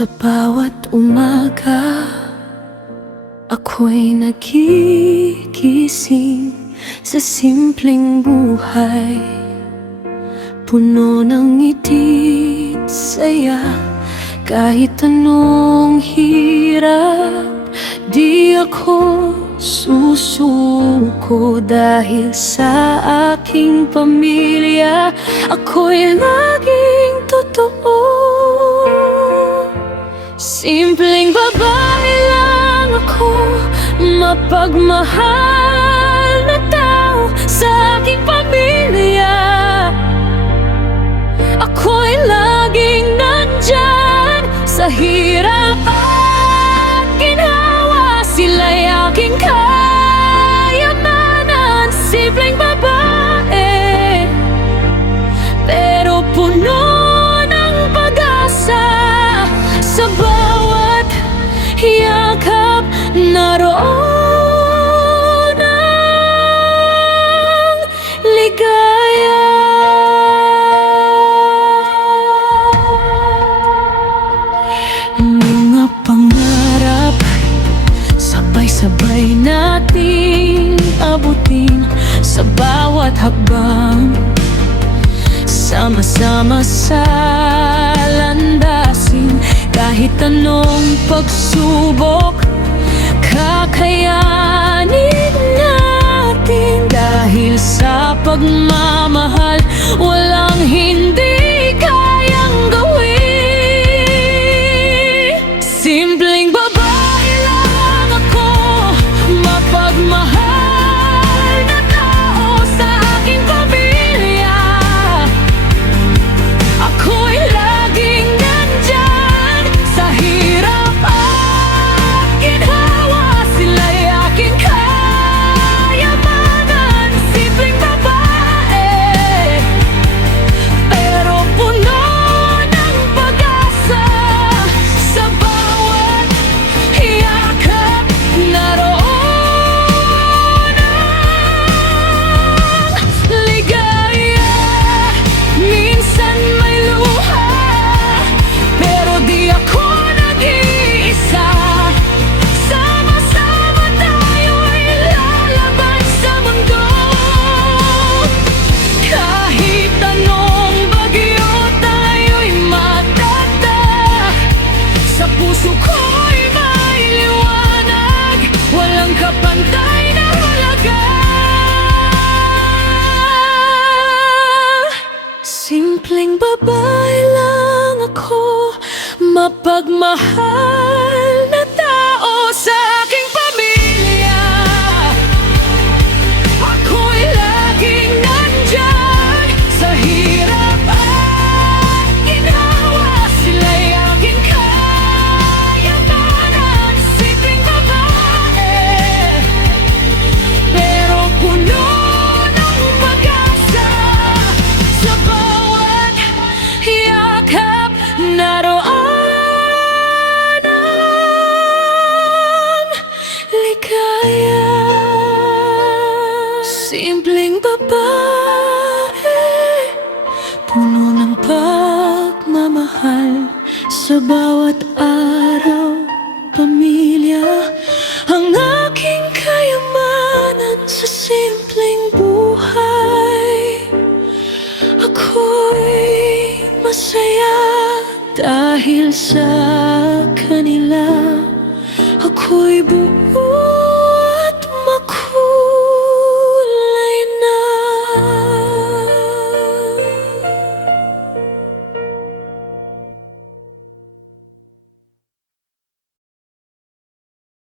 Sa bawat umaga, ako'y nagigising sa simpleng buhay, puno ng ngiti't saya. Kahit anong hirap, di ako susuko. Dahil sa aking pamilya, ako'y laging totoo. Simpleng babae lang ako, mapagmahal na tao sa aking pamilya. Ako'y laging nandyan sa hirap at ginhawa. Sila'y aking kayamanan. Simpleng babae, pero puno ng pag-asa. Sa bawat yakap, naroon ang ligaya. Mga pangarap, sabay-sabay nating abutin. Sa bawat hakbang, sama-sama sa landasin. Kahit anong pagsubok, kakayanin natin. Dahil sa pagmamahal, walang hindi kayang gawin. Simpleng babae lang ako, mapagmahal na tao sa aking pamilya. Ako'y laging nandyan sa hirap at ginhawa. Sila'y aking kayamanan. Simpleng babae, pero puno ng pag-asa. Sa bawat yakap, naroon ang ligaya. Minsan may luha, pero di ako nag-iisa. Sama-sama tayo'y lalaban sa mundo. Kahit anong bagyo, tayo'y matatag. Sa puso ko'y may liwanag, walang kapantay na halaga. Simpleng babae lang ako, mapagmahal na tao sa aking pamilya. Ako'y laging nandyan sa hirap at ginhawa. Sila'y aking kayamanan. Simpleng babae, pero puno ng pag-asa. Sa bawat yakap, naroon ang ligaya. Simpleng babae, puno ng pagmamahal. Sa bawat araw, pamilya ang aking kayamanan. Sa simpleng buhay, ako'y masaya. Dahil sa kanila, ako'y buhay.